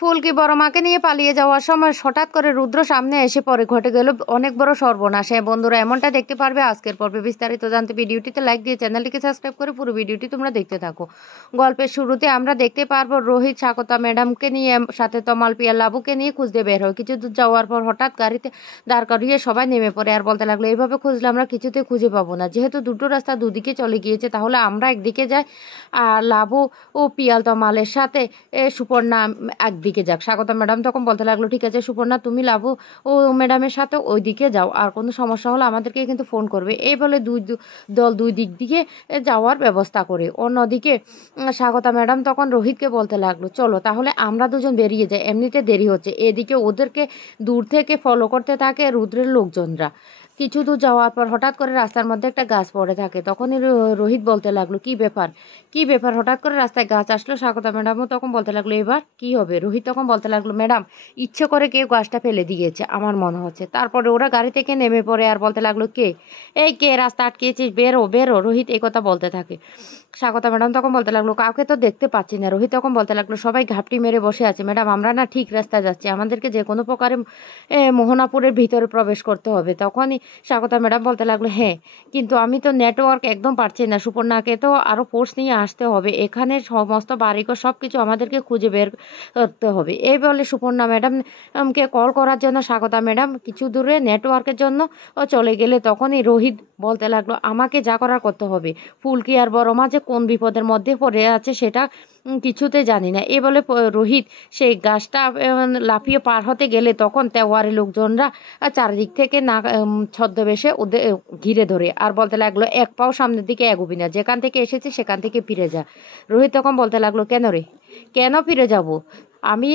ফুলকি বড় মাকে নিয়ে পালিয়ে যাওয়ার সময় হঠাৎ করে রুদ্র সামনে এসে পড়ে, ঘটে গেল অনেক বড় সর্বনাশ। হ্যাঁ বন্ধুরা, এমনটা দেখতে পারবে আজকের পর্বে। বিস্তারিত জানতে ভিডিওটিতে লাইক দিয়ে চ্যানেলটিকে সাবস্ক্রাইব করে পুরো ভিডিওটি তোমরা দেখতে থাকো। গল্পের শুরুতে আমরা দেখতে পারবো রোহিত স্বাগতা ম্যাডামকে নিয়ে সাথে তমাল পিয়া লাবুকে নিয়ে খুঁজতে বের হয়। কিছু দূর যাওয়ার পর হঠাৎ গাড়িতে দাঁড় করিয়ে সবাই নেমে পড়ে আর বলতে লাগলো, এইভাবে খুঁজলে আমরা কিছুতে খুঁজে পাবো না। যেহেতু দুটো রাস্তা দুদিকে চলে গিয়েছে, তাহলে আমরা একদিকে যাই আর লাবু ও পিয়াল তমালের সাথে সুপর্ণা একদিকে যাক। স্বাগতা ম্যাডাম তখন বলতে লাগলো, ঠিক আছে সুপর্ণা, তুমি লাবু ও ম্যাডামের সাথে ওই দিকে যাও, আর কোনো সমস্যা হলে আমাদেরকে কিন্তু ফোন করবে। এই বলে দল দুই দিক দিকে যাওয়ার ব্যবস্থা করে। অন্যদিকে স্বাগতা ম্যাডাম তখন রোহিতকে বলতে লাগলো, চলো তাহলে আমরা দুজন বেরিয়ে যাই, এমনিতে দেরি হচ্ছে। এদিকে ওদেরকে দূর থেকে ফলো করতে থাকে রুদ্রের লোকজনরা। কিছু দূর যাওয়ার পর হঠাৎ করে রাস্তার মধ্যে একটা গাছ পড়ে থাকে। তখনই রোহিত বলতে লাগলো, কি ব্যাপার কি ব্যাপার, হঠাৎ করে রাস্তায় গাছ আসলো। স্বাগতা ম্যাডামও তখন বলতে লাগলো, এবার কি হবে? রোহিত তখন বলতে লাগলো, ম্যাডাম ইচ্ছে করে কেউ গাছটা ফেলে দিয়েছে আমার মনে হচ্ছে। তারপরে ওরা গাড়ি থেকে নেমে পড়ে আর বলতে লাগলো, কে এই কে রাস্তা আটকেছিস, বেরো বেরো। রোহিত এই কথা বলতে থাকে। স্বাগতা ম্যাডাম তখন বলতে লাগলো, কাউকে তো দেখতে পাচ্ছি না। রোহিত তখন বলতে লাগলো, সবাই ঘাপটি মেরে বসে আছে ম্যাডাম, আমরা না ঠিক রাস্তায় যাচ্ছি, আমাদেরকে যে কোনো প্রকারে মোহনাপুরের ভিতরে প্রবেশ করতে হবে। তখনই স্বাগতা ম্যাডাম বলতে লাগলো, হ্যাঁ কিন্তু আমি তো নেটওয়ার্ক একদম পারছি না, সুপর্ণাকে তো আরও ফোর্স নিয়ে আসতে হবে, এখানে সমস্ত বাড়িঘর সব কিছু আমাদেরকে খুঁজে বের করতে হবে। এই বলে সুপর্ণা ম্যাডামকে কল করার জন্য স্বাগতা ম্যাডাম কিছু দূরে নেটওয়ার্কের জন্য চলে গেলে তখনই রোহিত বলতে লাগলো, আমাকে যা করার করতে হবে। ফুলকি আর বড় মা যে কোন বিপদের মধ্যে পড়ে আছে সেটা কিছুতে জানি না। এই বলে রোহিত সেই গাছটা লাফিয়ে পার হতে গেলে তখন তেওয়ারি লোকজনরা চারিদিক থেকে না ছদ্মবেশে ওদের ঘিরে ধরে আর বলতে লাগলো, এক পাও সামনের দিকে এগোবি না, যেখান থেকে এসেছে সেখান থেকে ফিরে যা। রোহিত তখন বলতে লাগলো, কেন রে, কেন ফিরে যাব? আমি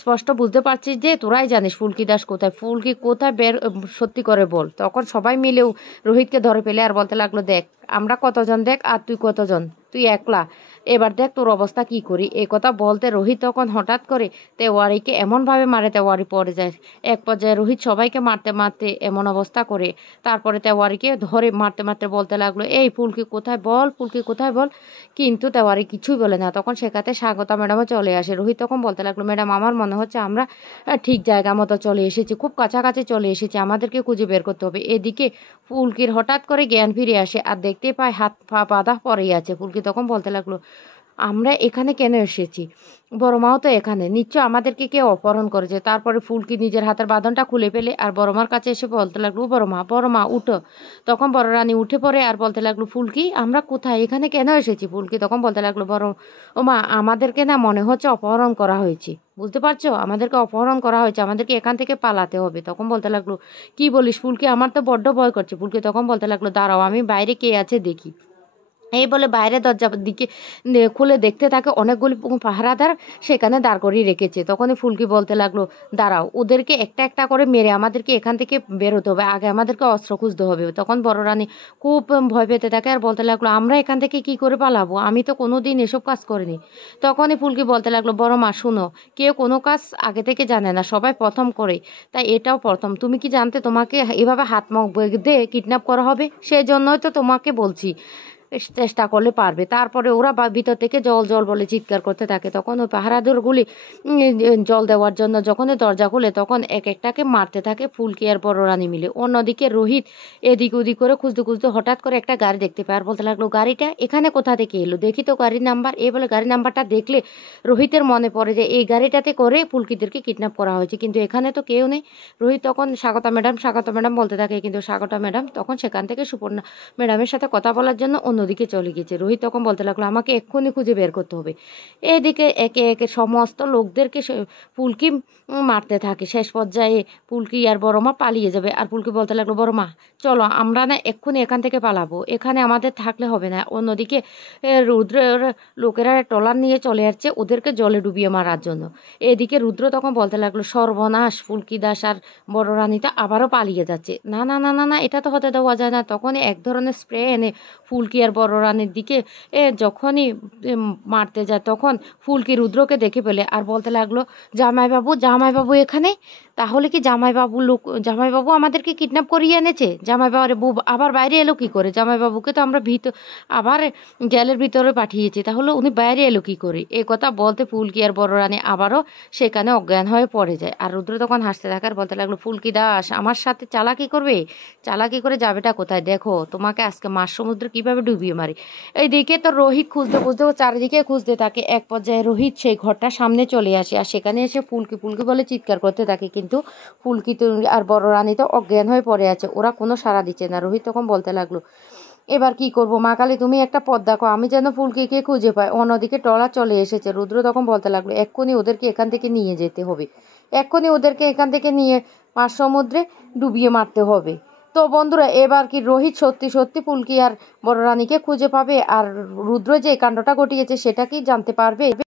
স্পষ্ট বুঝতে পারছি যে তোরাই জানিস ফুলকি দাস কোথায়, ফুলকি কোথায় বের সত্যি করে বল। তখন সবাই মিলেও রোহিতকে ধরে ফেলে আর বলতে লাগলো, দেখ আমরা কতজন, দেখ আর তুই কতজন, তুই একলা, এবার দেখ তোর অবস্থা কি করি। এই কথা বলতে রোহিত তখন হঠাৎ করে তেওয়ারিকে এমনভাবে মারে তেওয়ারি পড়ে যায়। এক পর্যায়ে রোহিত সবাইকে মারতে মারতে এমন অবস্থা করে, তারপরে তেওয়ারিকে ধরে মারতে মারতে বলতে লাগলো, এই ফুলকি কোথায় বল, ফুলকি কোথায় বল। কিন্তু তেওয়ারি কিছুই বলে না। তখন সেখানে স্বাগতা ম্যাডামও চলে আসে। রোহিত তখন বলতে লাগলো, ম্যাডাম আমার মনে হচ্ছে আমরা ঠিক জায়গা মতো চলে এসেছি, খুব কাছাকাছি চলে এসেছি, আমাদেরকে খুঁজে বের করতে হবে। এদিকে ফুলকির হঠাৎ করে জ্ঞান ফিরে আসে আর দেখতে পায় হাত পা বাঁধা পড়েই আছে। ফুলকি তখন বলতে লাগলো, আমরা এখানে কেন এসেছি? বড় মাও তো এখানে, নিশ্চয় আমাদেরকে কেউ অপহরণ করেছে। তারপরে ফুলকি নিজের হাতের বাঁধনটা খুলে ফেলে আর বড় মার কাছে এসে বলতে লাগলো, বড় মা উঠো। তখন বড় রানী উঠে পড়ে আর বলতে লাগলো, ফুলকি আমরা কোথায়, এখানে কেন এসেছি? ফুলকি তখন বলতে লাগলো, ও মা আমাদেরকে না মনে হচ্ছে অপহরণ করা হয়েছে, বুঝতে পারছো, আমাদেরকে অপহরণ করা হয়েছে, আমাদেরকে এখান থেকে পালাতে হবে। তখন বলতে লাগলো, কি বলিস ফুলকি, আমার তো বড্ড ভয় করছে। ফুলকি তখন বলতে লাগলো, দাঁড়াও আমি বাইরে কে আছে দেখি। এই বলে বাইরে দরজার দিকে খুলে দেখতে থাকে অনেকগুলি পাহারাদার সেখানে দাঁড় করিয়ে রেখেছে। তখনই ফুলকি বলতে লাগলো, দাঁড়াও ওদেরকে একটা একটা করে মেরে আমাদেরকে এখান থেকে বেরোতে হবে, আগে আমাদেরকে অস্ত্র খুঁজতে হবে। তখন বড় রানী খুব ভয় পেতে থাকে আর বলতে লাগলো, আমরা এখান থেকে কি করে পালাবো, আমি তো কোনো দিন এসব কাজ করিনি। তখনই ফুলকি বলতে লাগলো, বড় মা শুনো, কেউ কোনো কাজ আগে থেকে জানে না, সবাই প্রথম করে, তাই এটাও প্রথম। তুমি কি জানতে তোমাকে এভাবে হাত মুখ বেঁধে কিডন্যাপ করা হবে? সেই জন্যই তো তোমাকে বলছি চেষ্টা করলে পারবে। তারপরে ওরা ভিতর থেকে জল জল বলে চিৎকার করতে থাকে। তখন ওই পাহারাদারগুলি জল দেওয়ার জন্য যখনই দরজা খুলে তখন এক একটাকে মারতে থাকে ফুলকি আর বড় রানী মিলে। অন্যদিকে রোহিত এদিক ওদিক করে খুঁজতে খুঁজতে হঠাৎ করে একটা গাড়ি দেখতে পায় আর বলতে লাগলো, গাড়িটা এখানে কোথা থেকে এলো, দেখি তো গাড়ির নাম্বার। এই বলে গাড়ির নাম্বারটা দেখলে রোহিতের মনে পড়ে যে এই গাড়িটাতে করে ফুলকিদেরকে কিডন্যাপ করা হয়েছে, কিন্তু এখানে তো কেউ নেই। রোহিত তখন স্বাগতা ম্যাডাম বলতে থাকে, কিন্তু স্বাগতা ম্যাডাম তখন সেখান থেকে সুপর্ণা ম্যাডামের সাথে কথা বলার জন্য অন্যদিকে চলে গেছে। রোহিত তখন বলতে লাগলো, আমাকে এক্ষুনি খুঁজে বের করতে হবে। এদিকে একে একে সমস্ত লোকদেরকে ফুলকি মারতে থাকে। শেষ পর্যায়ে ফুলকি আর বড় মা পালিয়ে যাবে আর ফুলকি বলতে লাগলো, বড় মা চলো আমরা না এক্ষুনি এখান থেকে পালাবো, এখানে আমাদের থাকলে হবে না। অন্যদিকে রুদ্রের লোকেরা ট্রলার নিয়ে চলে আসছে ওদেরকে জলে ডুবিয়ে মারার জন্য। এদিকে রুদ্র তখন বলতে লাগলো, সর্বনাশ, ফুলকি দাস আর বড় রানীটা আবারও পালিয়ে যাচ্ছে, না না না না না, এটা তো হতে দেওয়া যায় না। তখনই এক ধরনের স্প্রে এনে ফুলকি আর আর বড় রানীর দিকে যখনই মারতে যায় তখন ফুলকি রুদ্রকে দেখে পেলে আর বলতে লাগলো, জামাইবাবু এখানে? তাহলে কি জামাইবাবু আমাদেরকে কিডন্যাপ করিয়ে এনেছে? জামাইবাবু আবার বাইরে এলো কি করে? জামাইবাবুকে তো আমরা আবার জেলের ভিতরে পাঠিয়েছি, তাহলে উনি বাইরে এলো কি করে? এই কথা বলতে ফুলকি আর বড় রানী আবারও সেখানে অজ্ঞান হয়ে পড়ে যায়। আর রুদ্র তখন হাসতে থাকে আর বলতে লাগলো, ফুলকি দাস আমার সাথে চালাকি করবে? চালাকি করে যাবেটা কোথায়? দেখো তোমাকে আজকে মাঝ সমুদ্রে কিভাবে ডুবিয়ে মারি। এইদিকে তো রোহিত খুঁজতে খুঁজতে ও চারিদিকে খুঁজতে থাকে। এক পর্যায়ে রোহিত সেই ঘরটার সামনে চলে আসে আর সেখানে এসে ফুলকি ফুলকি বলে চিৎকার করতে থাকে, কিন্তু ফুলকি তো আর বড় রানী তো অজ্ঞান হয়ে পড়ে আছে, ওরা কোনো সাড়া দিচ্ছে না। রোহিত তখন বলতে লাগলো, এবার কি করবো মা কালী, তুমি একটা পথ দেখো, আমি যেন ফুলকিকে খুঁজে পাই। অন্যদিকে ট্রলার চলে এসেছে। রুদ্র তখন বলতে লাগলো, এক্ষুনি ওদেরকে এখান থেকে নিয়ে যেতে হবে, এক্ষুনি ওদেরকে এখান থেকে নিয়ে মাঝ সমুদ্রে ডুবিয়ে মারতে হবে। তো বন্ধুরা, এবার কি রোহিত সত্যি সত্যি ফুলকি আর বড় রানীকে খুঁজে পাবে আর রুদ্র যে কাণ্ডটা ঘটিয়েছে সেটা কি জানতে পারবে?